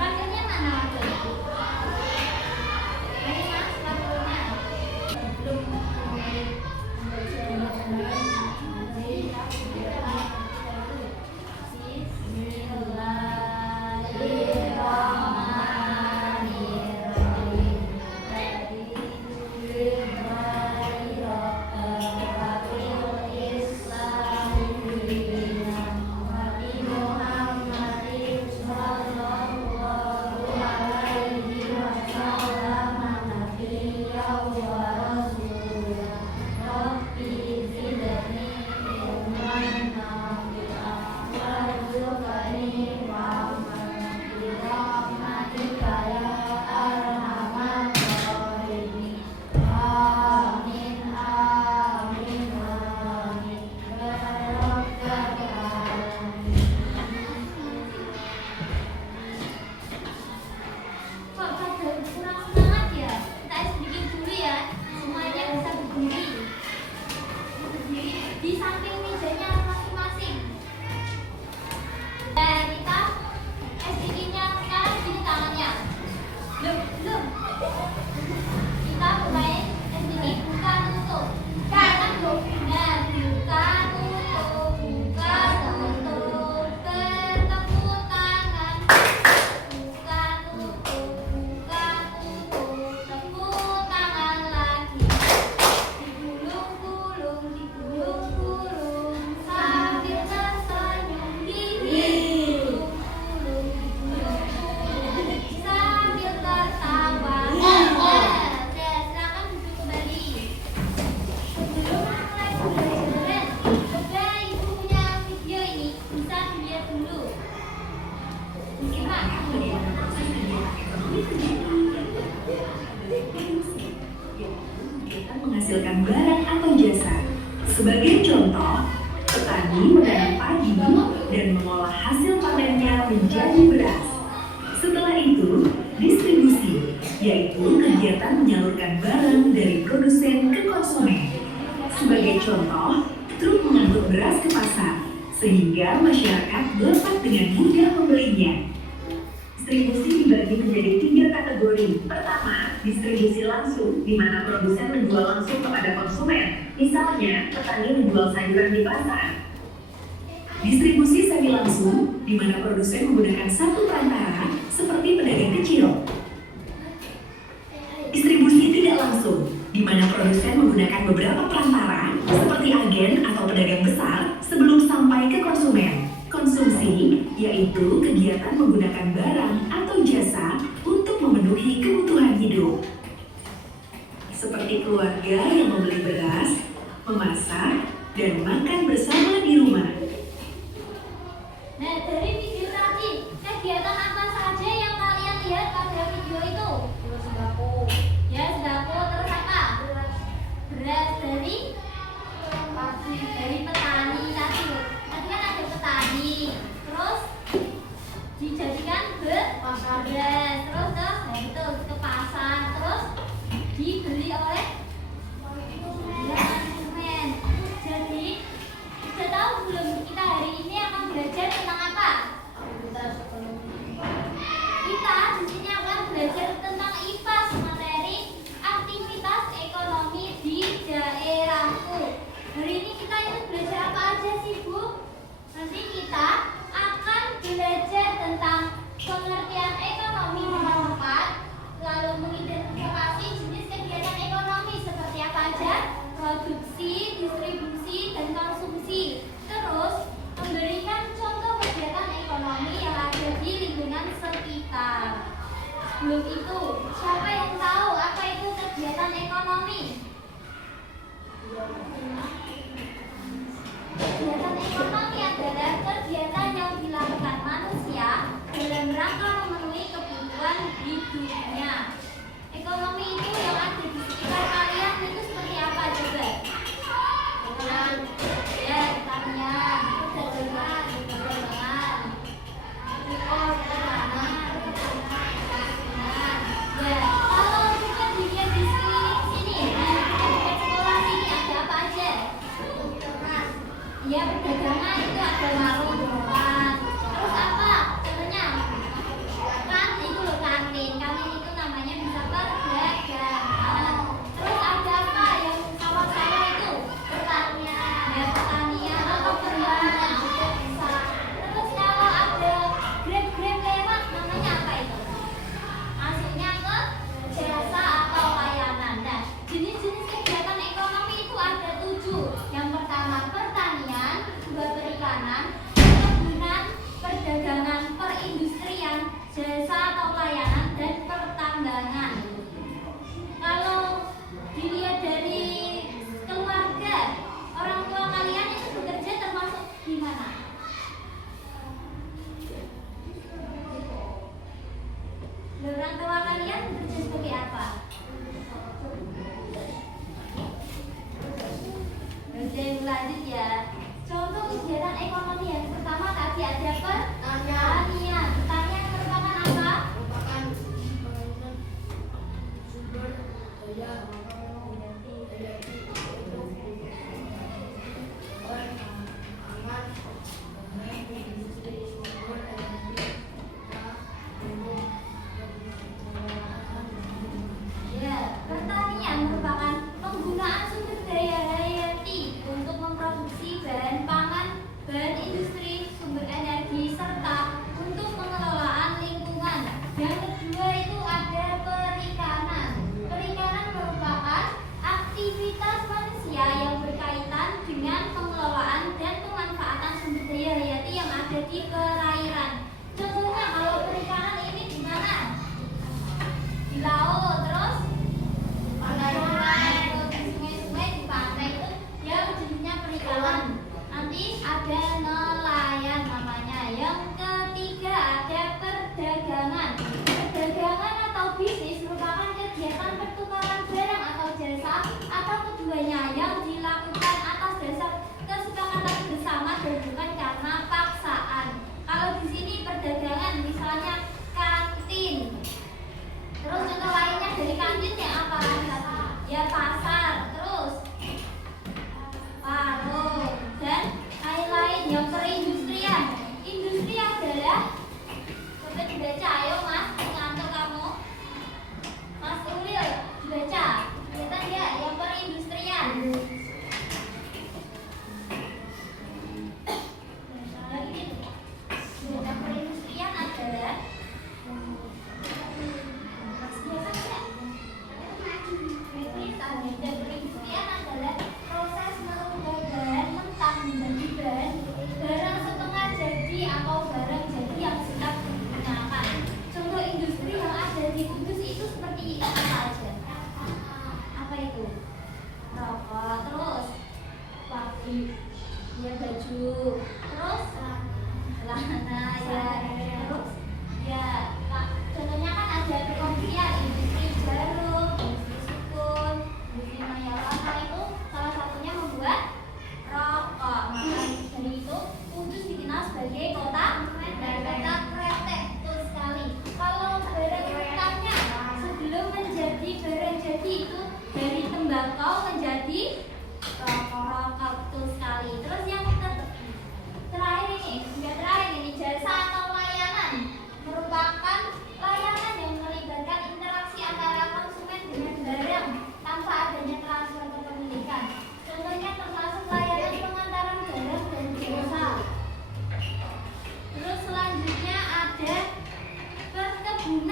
Wakilnya mana wakilnya? Ini mas wakilnya. Menghasilkan barang atau jasa. Sebagai contoh, petani menanam padi dan mengolah hasil panennya menjadi beras. Setelah itu, distribusi, yaitu kegiatan menyalurkan barang dari produsen ke konsumen. Sebagai contoh, truk mengangkut beras ke pasar, sehingga masyarakat dapat dengan mudah membelinya. Distribusi dibagi menjadi 3 kategori. Pertama, distribusi langsung, di mana produsen menjual langsung kepada konsumen. Misalnya, petani menjual sayuran di pasar. Distribusi semi langsung, di mana produsen menggunakan satu perantara, seperti pedagang kecil. Distribusi tidak langsung, di mana produsen menggunakan beberapa perantara, seperti agen atau pedagang besar, sebelum sampai ke konsumen. Konsumsi, yaitu kegiatan menggunakan barang atau jasa untuk memenuhi kebutuhan hidup. Seperti keluarga yang membeli beras, memasak, dan makan bersama di rumah. Nah, dari video tadi, kegiatan apa saja yang kalian lihat pada video itu? Sembako. Ya, sembako. Terus apa? Beras dari petani tadi. Tadi kan ada petani. Terus dijadikan beras. Terus itu ke pasar. Terus dibeli oleh konsumen. Jadi, sudah tahu belum kita hari ini akan belajar tentang apa? Kita di sini akan belajar tentang IPAS, materi aktivitas ekonomi di daerahku. Hari ini kita itu belajar apa aja sih, Bu? Nanti kita akan belajar tentang pengertian ekonomi nomor 4, lalu mengidentifikasi jenis kegiatan ekonomi seperti apa aja, produksi, distribusi, dan konsumsi. Terus memberikan contoh kegiatan ekonomi yang ada di lingkungan sekitar. Sebelum itu, siapa yang tahu apa itu kegiatan ekonomi? Kegiatan ekonomi adalah kegiatan yang dilakukan manusia dalam rangka memenuhi kebutuhan hidupnya. Ekonomi itu yang ada di sekitar kalian itu seperti apa coba? Ya, pertanian, perdagangan, ya, kalau kita dilihat di sekeliling sini, di dekat sekolah sini ada apa aja? Ya, perdagangan itu ada warung depan. Terus apa?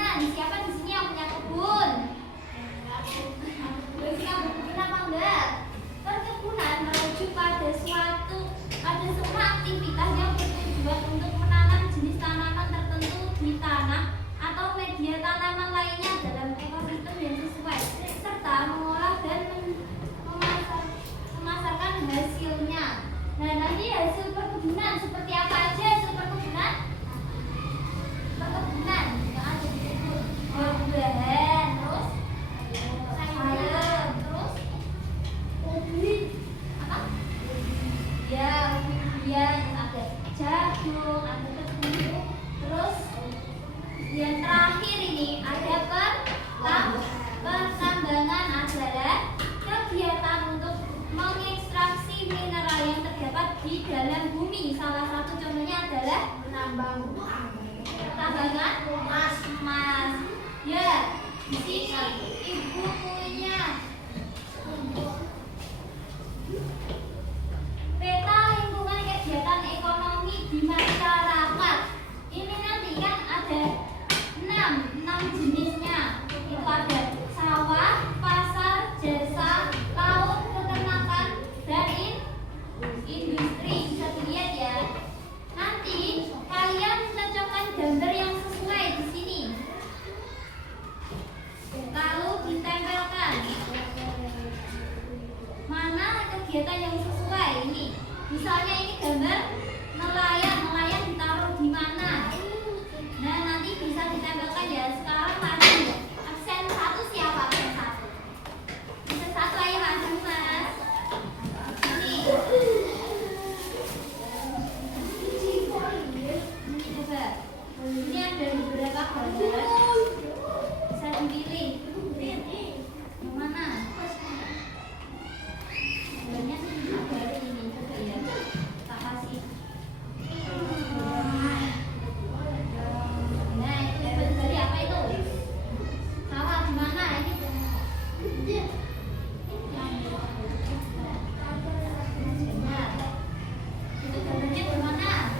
perkebunan. Siapa di sini yang punya kebun? Punya kebun apa enggak? Perkebunan merujuk pada semua aktivitas yang bertujuan untuk menanam jenis tanaman tertentu di tanah atau media tanaman lainnya dalam ekosistem yang sesuai, serta mengolah dan memasarkan hasilnya. Nah, nanti hasil perkebunan seperti apa aja hasil perkebunan? Perkebunan yang ada di kebun, buah-buahan, terus sayur, terus apa? Ya, kemudian ada jagung, ada tebu, terus yang terakhir ini ada pertambangan adalah kegiatan untuk mengekstraksi mineral yang terdapat di dalam bumi. Salah satu contohnya adalah pertambangan emas. Ya, di sini ibu punya peta lingkungan kegiatan ekonomi di masyarakat. Ini nanti kan ada 6 jenisnya. Itu ada sawah, pasar, jasa, laut, peternakan, dan industri. Bisa dilihat ya. Nanti kalian cocokkan gambar yang sesuai di sini. Lalu ditempelkan. Mana kegiatan yang sesuai ini? Misalnya ini gambar nelayan ditaruh di mana? Nah, nanti bisa ditempelkan ya. Sekarang tadi absen 1 siapa? Absen 1. Absen 1 ayo maju Mas. Ini. Ini coba. Ini ada beberapa gambar. Bisa dipilih. Yang mana? Gambarnya ada ini coba ya. Tak kasih. Nah, itu dari apa itu? Sawah di mana ini? Benar. Itu gambarnya di mana?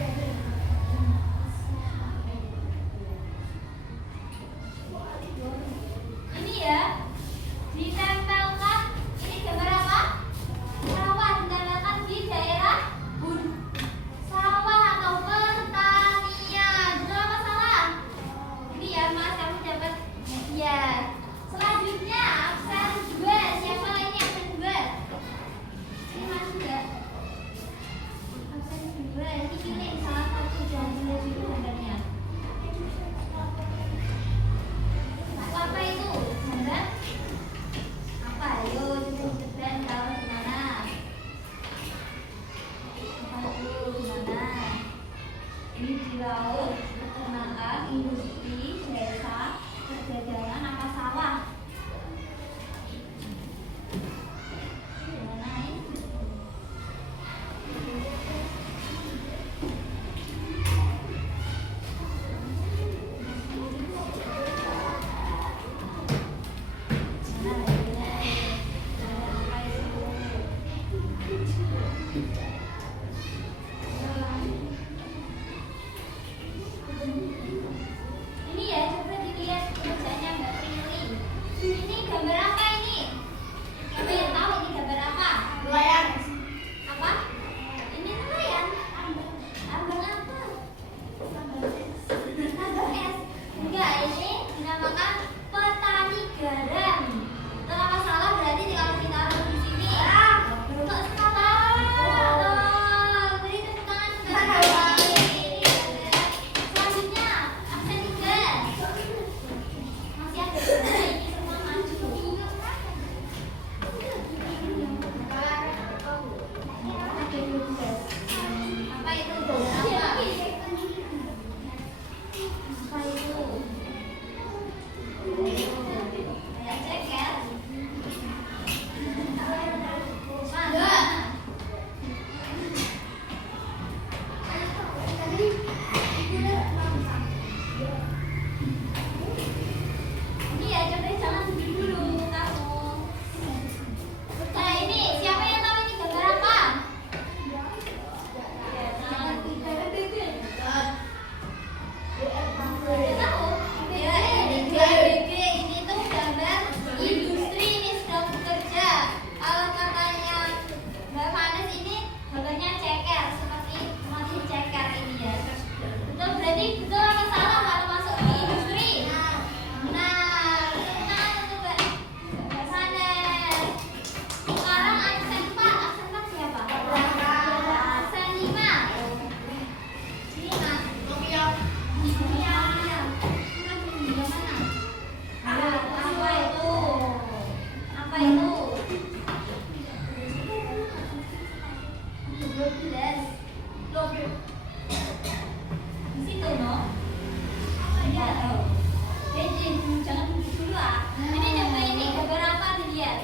Jangan dulu ah. Ini coba ini gambar apa dilihat?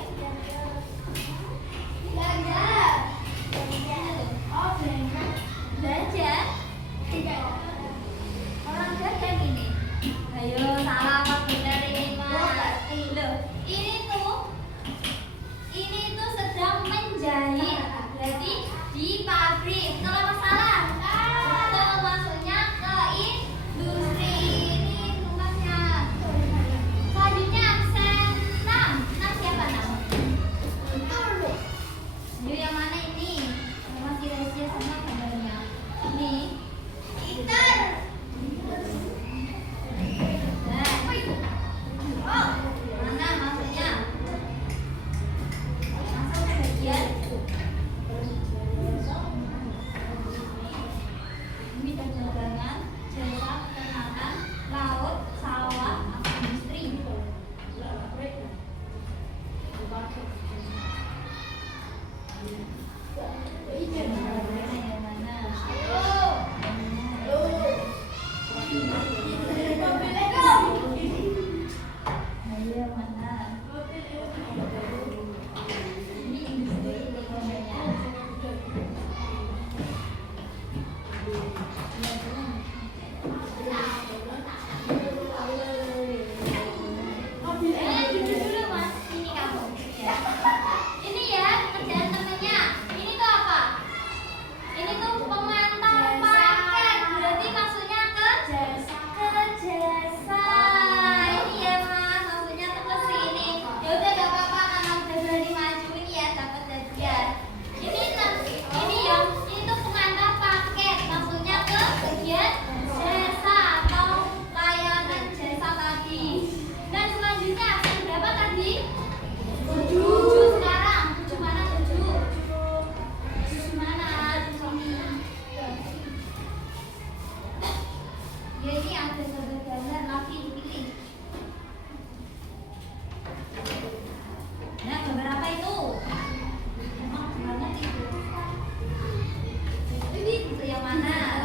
Belajar. Orang dagang ini. Ayo salah apa benar ini mas? Loh, ini tuh sedang menjahit. Berarti di pabrik. Kalau masalah, betul masuknya ke industri. Ini rumahnya. Selanjutnya absen 6. 6 siapa 6? Ayo yang mana ini? Masih rahasia sama gambarnya. Ini. Mana masuknya? Masuk ke bagian bidang dagangan, jasa, peternakan, laut, sawah, atau industri. Ayo mana? Ini industri gambarnya. Dulu mas, ini kamu. Ini ya kerjaan temennya. Ini tuh apa? Ini tuh pengantar paket. Berarti masuknya ke jasa. Ini ya mas, masuknya tuh ke sini. Ya udah gak apa-apa karena udah berani maju ini ya dapat bagian. Ini tuh pengantar paket. Masuknya ke bagian jasa atau layanan jasa tadi. Dan selanjutnya absen berapa tadi? 7 sekarang. 7 mana 7? 7 mana? Di sini. Ya ini ada satu gambar lagi dipilih. Nah gambar apa itu? Emang banget itu. Ini yang mana?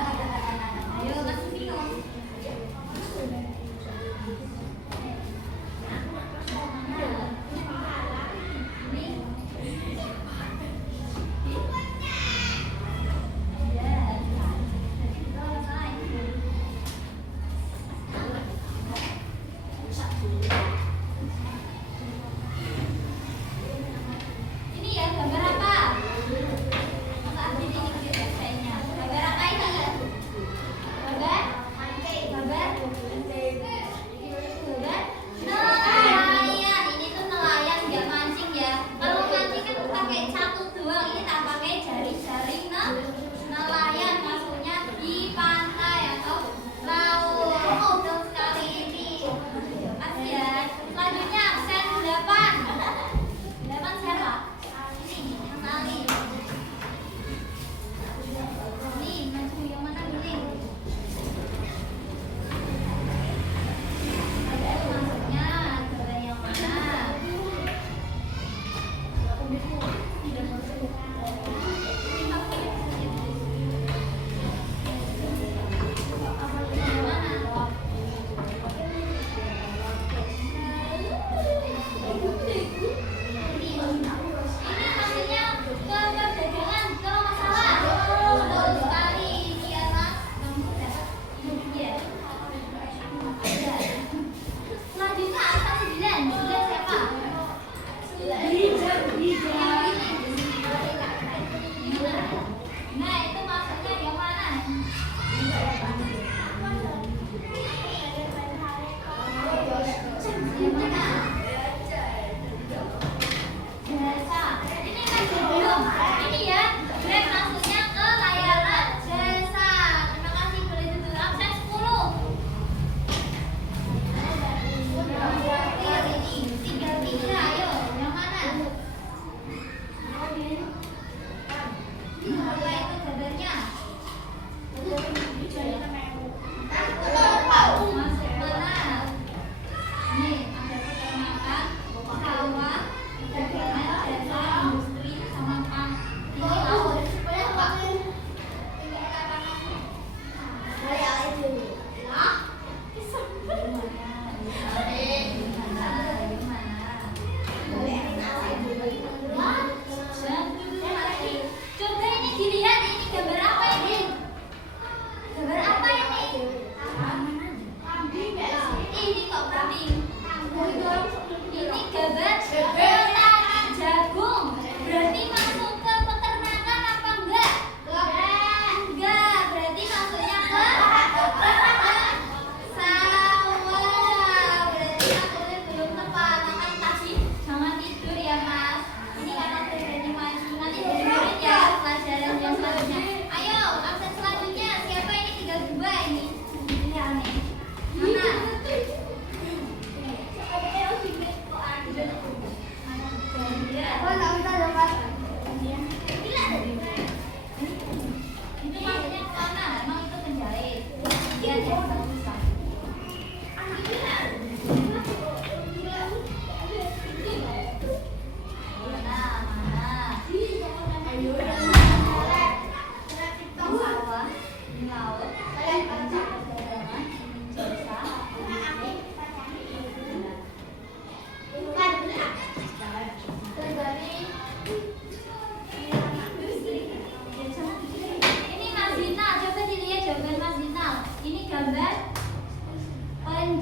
Ayo kasih minum. Ini ya gambar apa? Masa ada ini kayaknya. Gambar apa ini? Gambar? Gambar? Nelayan. Ini tuh nelayan nggak mancing ya. Kalau mancing kan pakai satu doang. Ini tak pakai jari-jari. Nelayan masuknya di pantai atau laut. Oh, betul sekali ini. Makasih ya. Selanjutnya absen 8. 8 siapa? Ini yang tali. Ini maju yang mana pilih? Masuknya coba yang mana? Yang mana? Ini maksudnya ke perdagangan kalau masalah. Betul sekali ini ya mas. Kamu dapat ya. Selanjutnya apa 9? 9 siapa? Nah itu maksudnya yang mana? Yang mana? Jasa. Ini masih belum. Ini ya. Grab masuknya ke layanan jasa. Terima kasih boleh duduk absen 10. Ini 33. Ayo, yang mana? Apa itu gambarnya? Masuk mana? Nih, ada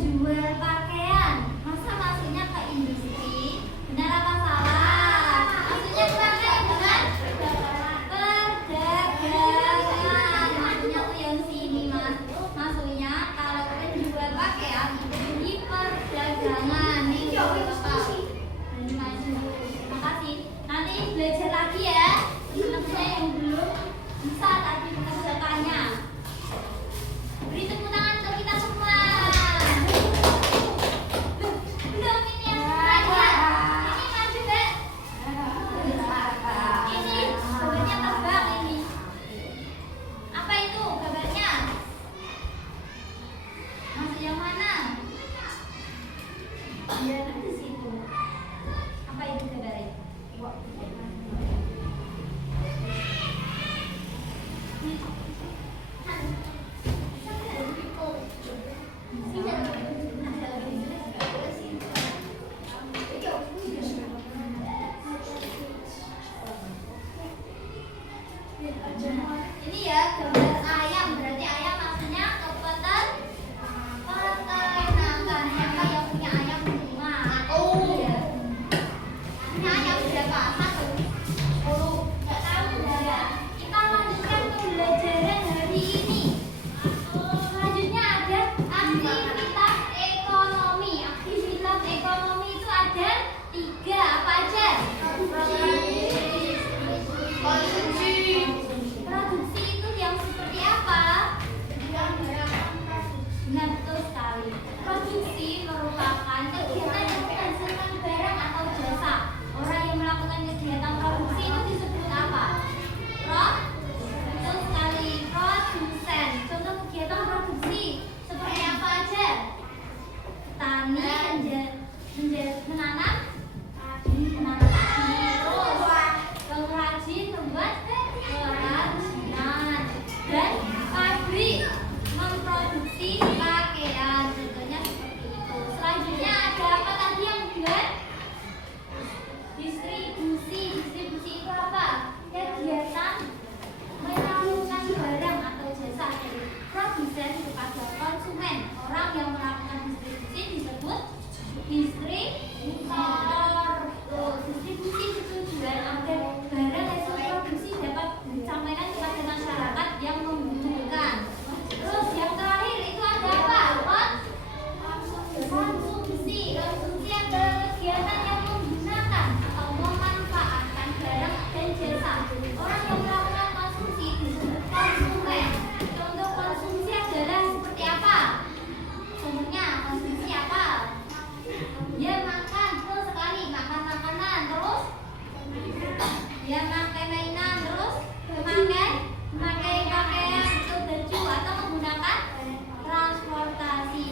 penjual pakaian. Masa masuknya ke industri? Benar apa salah? Maksudnya ke pakaian bukan? Perdagangan. Maksudnya tuh yang sini mas. Maksudnya kalau penjual pakaian itu di perdagangan. Nih bapak. Ini maju. Terima kasih. Nanti belajar lagi ya. Teman-teman yang belum bisa tadi mengerjakannya. Beri tepuk tangan untuk kita semua. Belum ini yang terakhir. Ini maju Mbak. Ini gambarnya terbang ini. Apa itu gambarnya? Masuk yang mana? Iya di situ. Apa itu gambarnya? Ini ya gambar ayam, berarti ayam maksudnya ke peternakan. Siapa yang punya ayam di rumah? Iya. Punya ayam berapa? 1? 10? Nggak tahu ya. Kita lanjutkan pembelajaran hari ini. Selanjutnya ada aktivitas ekonomi. Aktivitas ekonomi itu ada 3. Apa aja? Produksi itu yang seperti apa? Benar, betul sekali. Produksi merupakan kegiatan yang menghasilkan barang atau jasa. Orang yang melakukan kegiatan produksi itu disebut apa? Betul sekali, produsen. Contoh kegiatan produksi seperti apa aja? Petani menanam padi, terus pengrajin membuat kerajinan, dan pabrik memproduksi pakaian. Contohnya seperti itu. Selanjutnya ada apa tadi yang buat? Distribusi. Distribusi itu apa? Kegiatan menyalurkan barang atau jasa dari produsen kepada konsumen. Orang yang melakukan distribusi disebut distributor. Distribusi tujuan agar barang hasil produksi dapat disampaikan kepada masyarakat yang membutuhkan. Terus yang terakhir itu ada apa? Konsumsi. Konsumsi adalah kegiatan yang menggunakan atau memanfaatkan barang dan jasa. Orang yang melakukan konsumsi disebut konsumen. Contoh konsumsi adalah seperti apa? Contohnya konsumsi apa? Dia makan, betul sekali, makan makanan, terus dia pakai mainan, terus memakai pakaian atau baju atau menggunakan transportasi.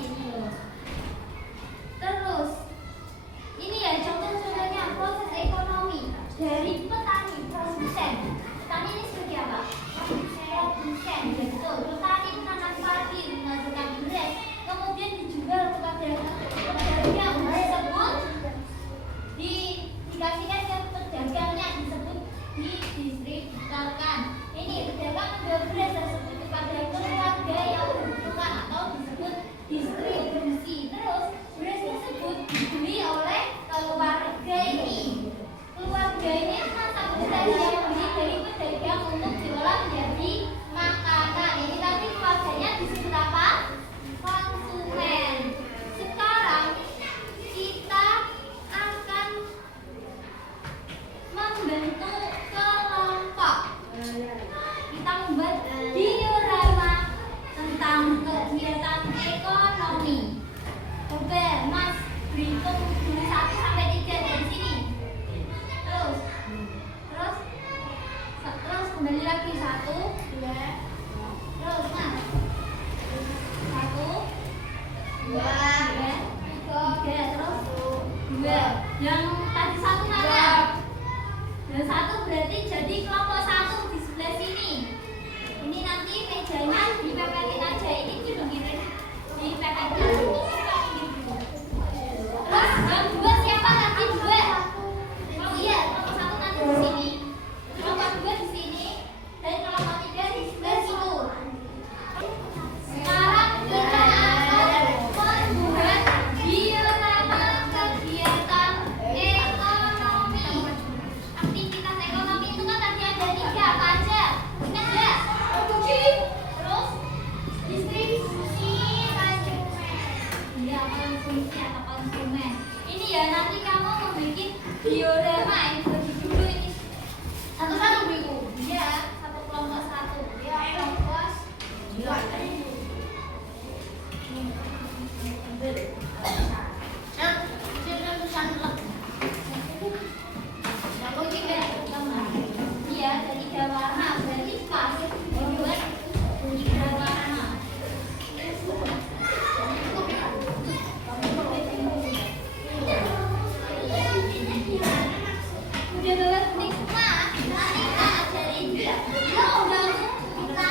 Terus ini ya contoh-contohnya proses ekonomi dari petani, produsen. Petani ini seperti apa? Produsen, betul. Petani menanam padi, menghasilkan beras, kemudian dijual kepada pedagang tersebut, dikasihkan ke pedagangnya, disebut didistributorkan. Ini pedagang menjual beras tersebut kepada keluarga yang membutuhkan atau disebut distribusi. Terus beras tersebut dibeli oleh keluarga ini. Keluarga ini masa beras yang dibeli dari pedagang untuk diolah menjadi makanan. Ini tadi keluarganya disebut apa? Konsumen. Sekarang kita akan membentuk kelompok. Kita membuat diorama tentang kegiatan ekonomi. Coba Mas berhitung dulu 1 sampai 3 dari sini. Terus kembali lagi 1, 2. Terus Mas 1, 2, 3, terus 2. Yang tadi 1 mana? Yang 1 berarti jadi kelompok 1 di sebelah sini. Ini nanti mejanya dipepetin aja, ini dipikirin, dipepetin. Terus yang 2 siapa tadi 2? Oh iya, kelompok 1 nanti di sini, kelompok 2 di sini, dan kelompok 3 di sebelah situ. Sekarang kita akan membuat konsumsi atau konsumen. Ini ya nanti kamu membuat diorama itu dulu ini satu-satu Bu Ibu. Ya, satu kelompok satu. Ya, kelompok dua. Iya, dari tiga warna berarti pas dibuat tiga warna. Udah banget nikmat, nanti kita ajarin dia. Ya udah, kita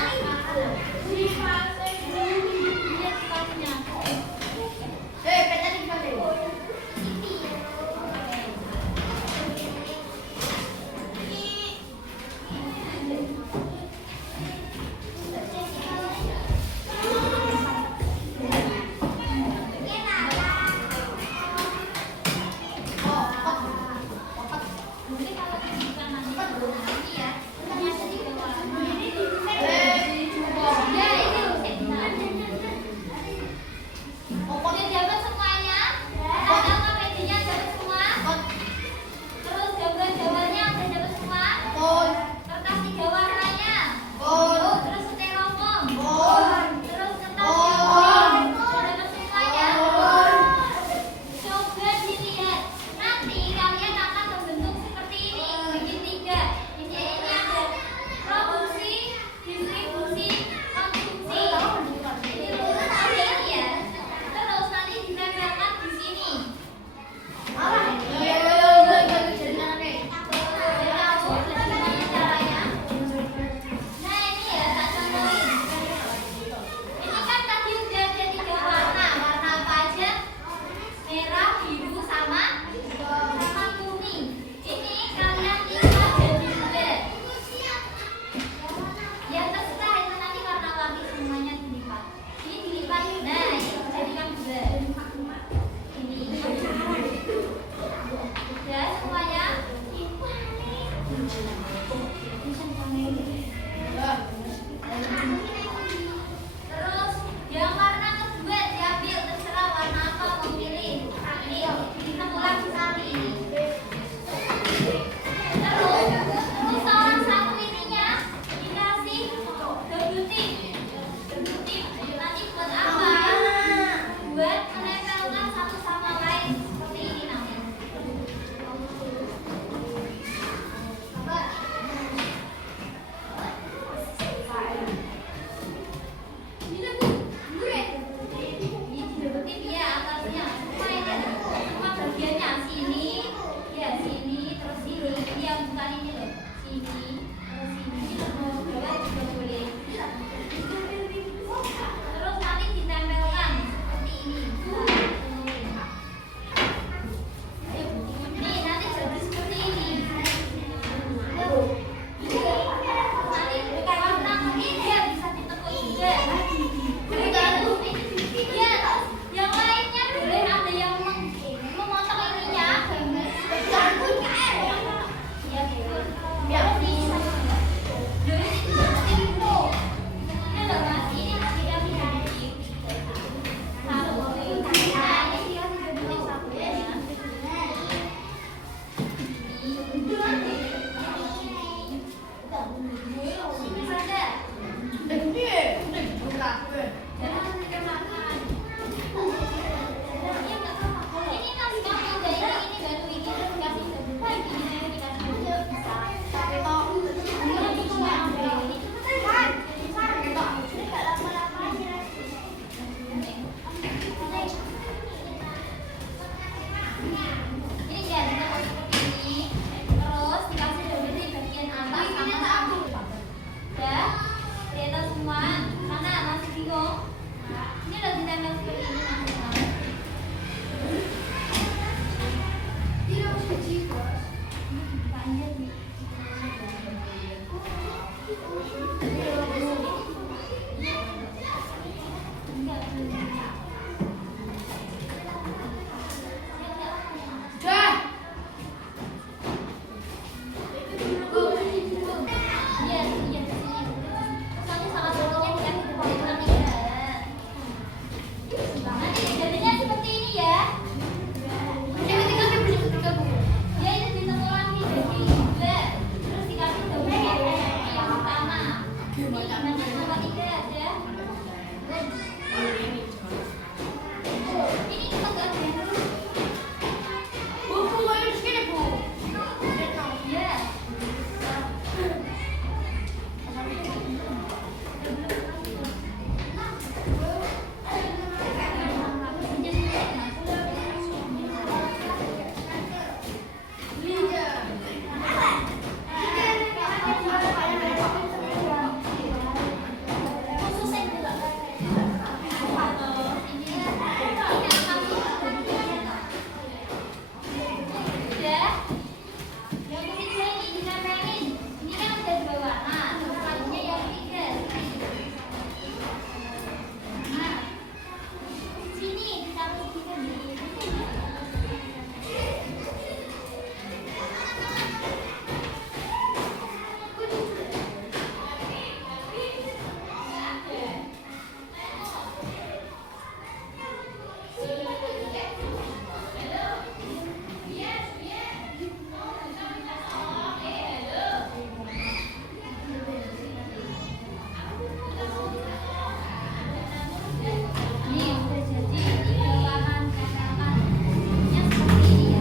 Ini udah jadi bahan kacakannya seperti ini ya.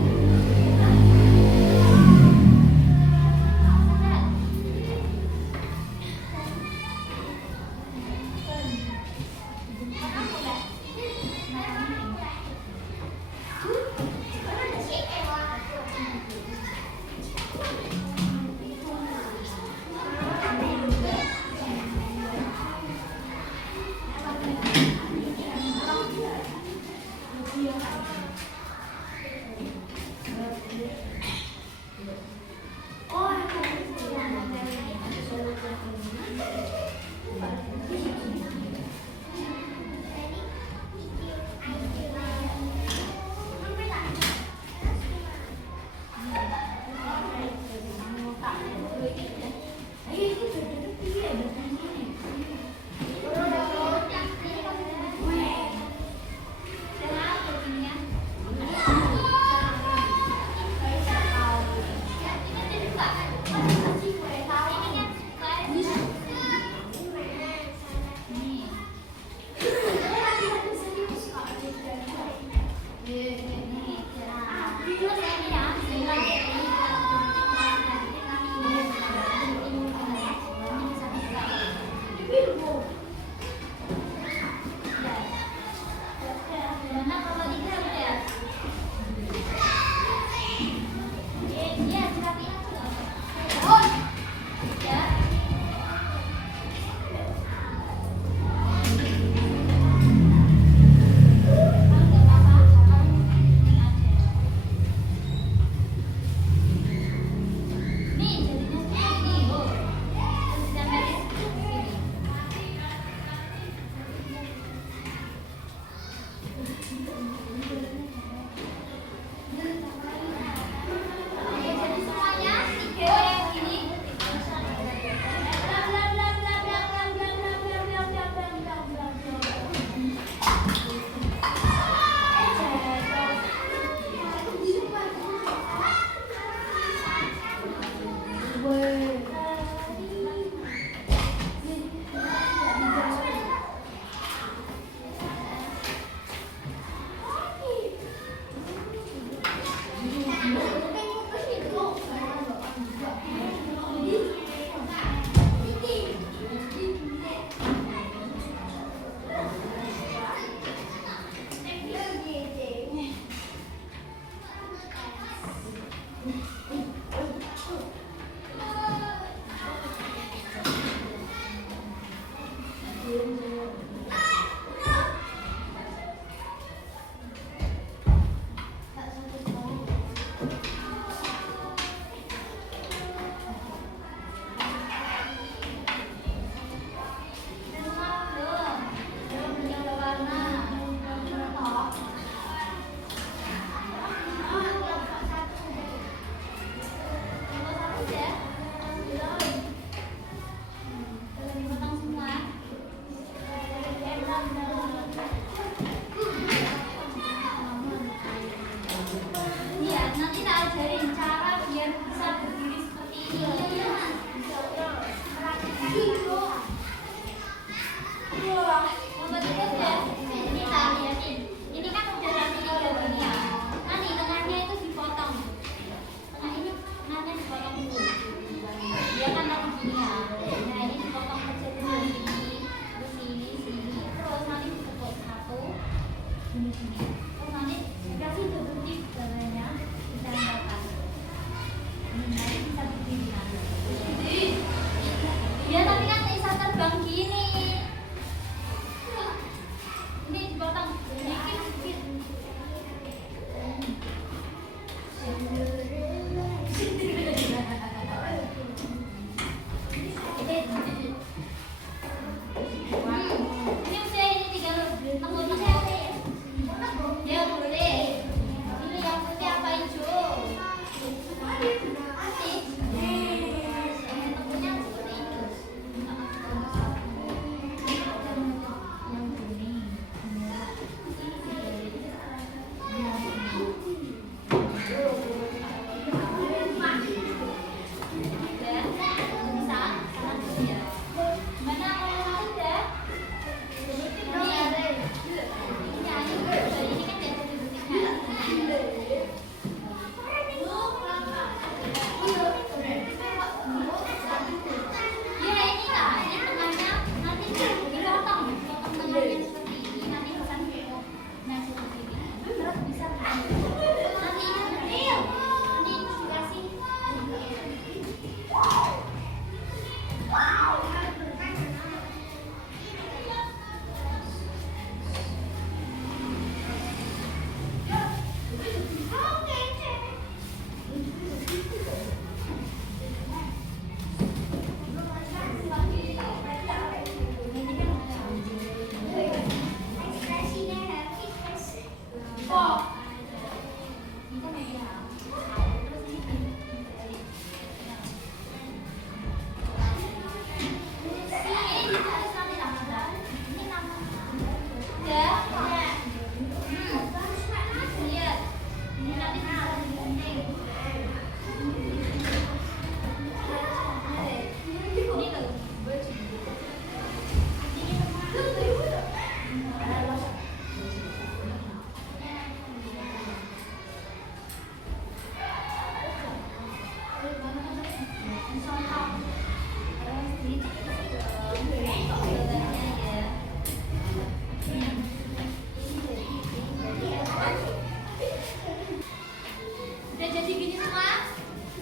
Udah jadi gini semua?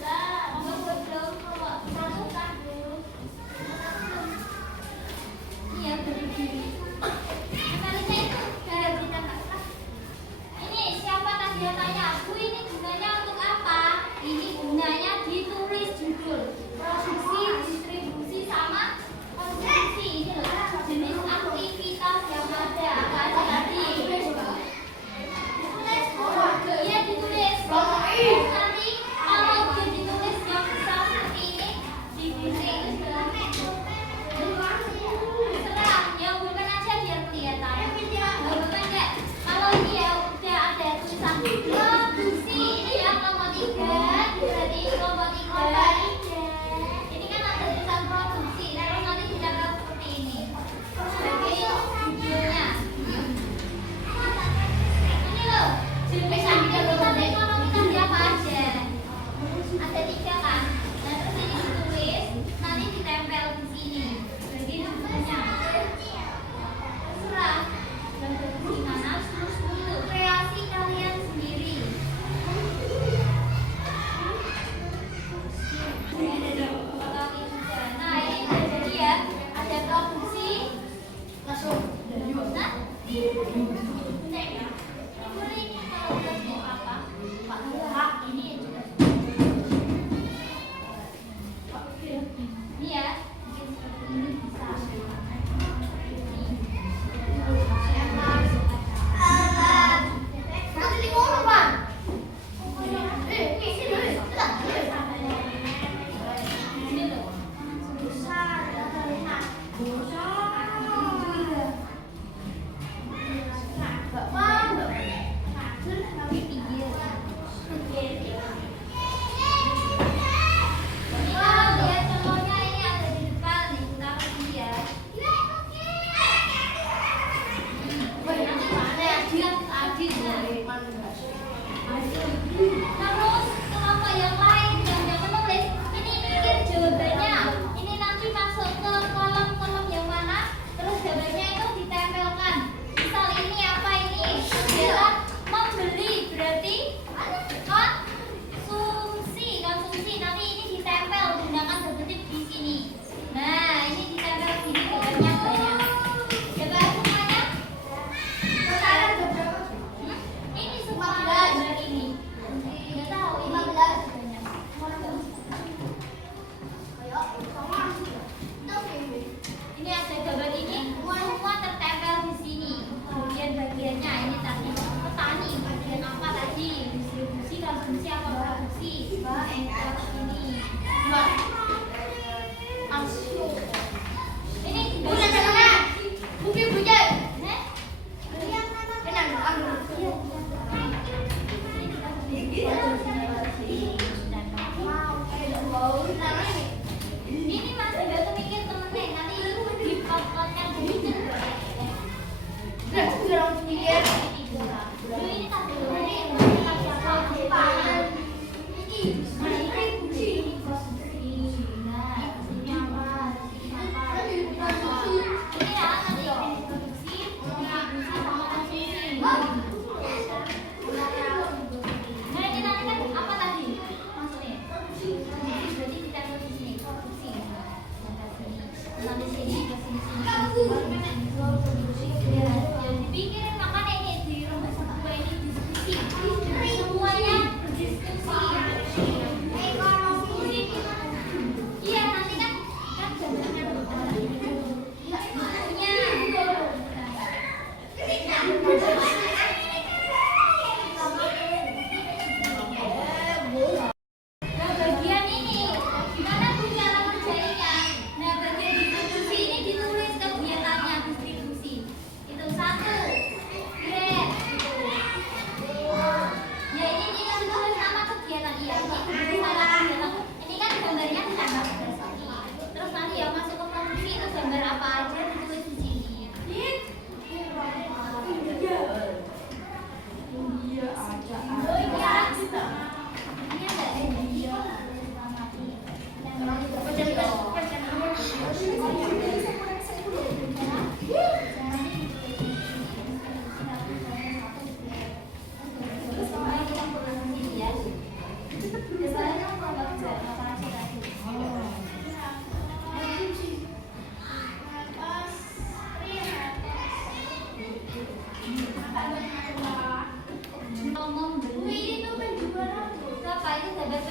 Belum. Satu kan? Iya, berdiri. Analisnya itu dari kita. Ini siapa tadi yang tanya? Bu, ini gunanya untuk apa? Ini gunanya ditulis judul, produksi, distribusi, sama konsumsi. Ini loh, jenis aktivitas yang ada. Apa aja tadi? Iya, ditulis. Nanti kalau dia ditulis yang besar seperti ini, divisi itu terserah. Ya bukan aja biar kelihatan. Bukan enggak. Kalau ini ya udah ada tulisan produksi, ini ya kelompok 3, berarti kelompok 3. Ini kan ada tulisan produksi, terus nanti dicatat seperti ini sebagai judulnya. Ini loh, jenis aktivitas ekonomi tadi apa aja? Ada 3 kan? Nah terus ini ditulis, nanti ditempel di sini sebagai judulnya. Terserah. Dan gimana terus dulu kreasi kalian sendiri. Nah ini udah jadi ya, ada produksi. Nah, ini kalau udah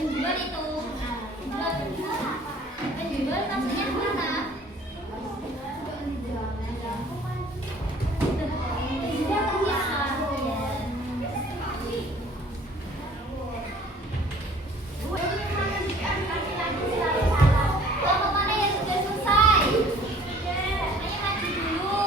penjual itu. Penjual maksudnya mana? Kelompok mana yang sudah selesai? Ayo maju dulu.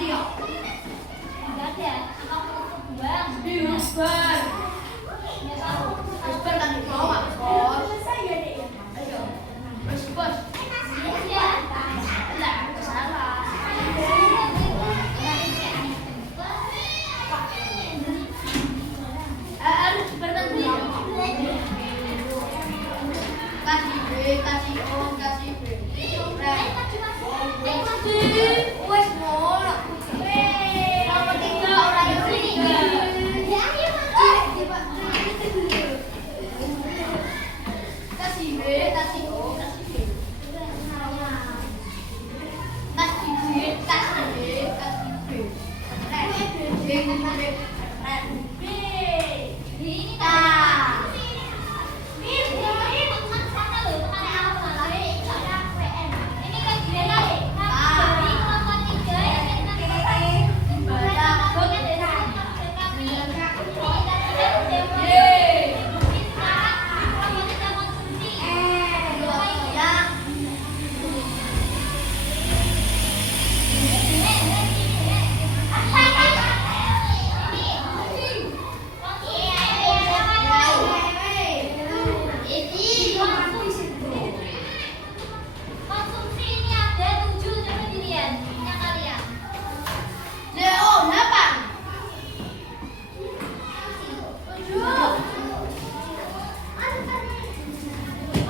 Enggak ada. Apa aku buang?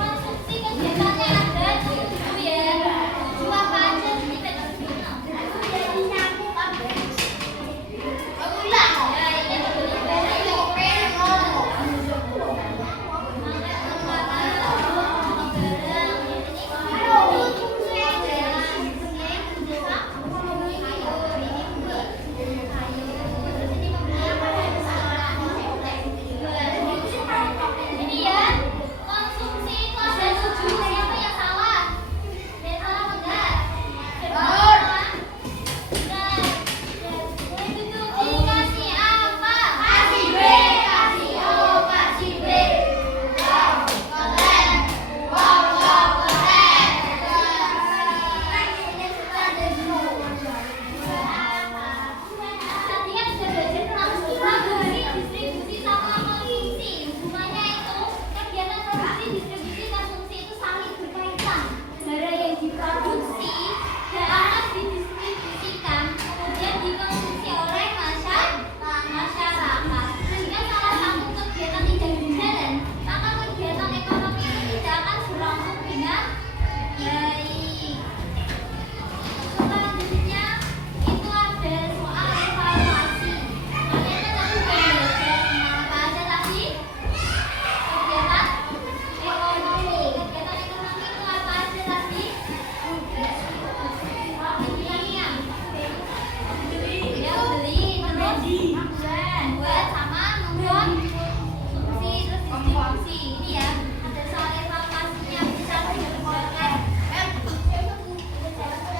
Konsumsi ini ada 7, coba dilihat punya kalian. Konsumsi kegiatannya ada 7 ya. 7 apa aja sih Petrusino? Ya, ini beli ini ya, konsumsi itu ada 7. Siapa yang salah? Ada yang salah enggak? Benar. Dikasih apa? Kasih B, kasih O, kasih B. Tadi kan sudah belajar tentang produksi, distribusi sama konsumsi. Hubungannya itu kegiatan produksi, distribusi, konsumsi itu saling berkaitan. Barang yang diproduksi harus didistribusikan, kemudian dikonsumsi oleh masyarakat. Jika salah satu kegiatan tidak berjalan, maka kegiatan ekonomi itu tidak akan berlangsung dengan baik. Selanjutnya itu ada soal evaluasi. Kalian kan tadi udah belajar tentang apa aja tadi? Kegiatan ekonomi. Kegiatan ekonomi itu apa aja tadi? Ya, beli, terus buat sama mengkonsumsi, terus distribusi. Ini ya, ada soal evaluasinya bisa dikerjakan. Ini dikerjakan.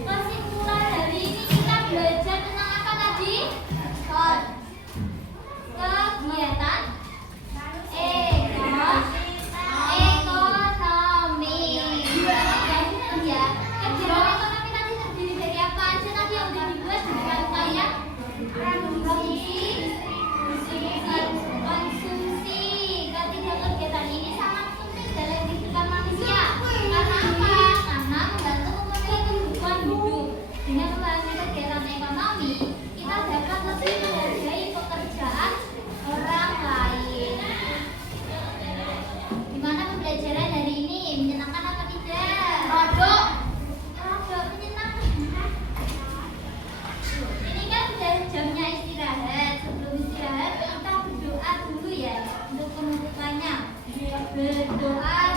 Kesimpulan hari ini kita belajar tentang apa tadi? Kegiatan ekonomi. Ya, kegiatan ekonomi tadi terdiri dari apa aja tadi yang udah dibuat di depan kalian? Konsumsi. Ketiga kegiatan ini sangat penting dalam kehidupan manusia. Karena apa? Karena membantu memenuhi kebutuhan hidup. Dengan memahami kegiatan ekonomi, kita dapat lebih menghargai pekerjaan orang lain. Gimana pembelajaran hari ini? Menyenangkan apa tidak? Rodok menyenangkan. Ini kan sudah jamnya istirahat. Sebelum istirahat kita berdoa dulu ya untuk penutupannya. Berdoa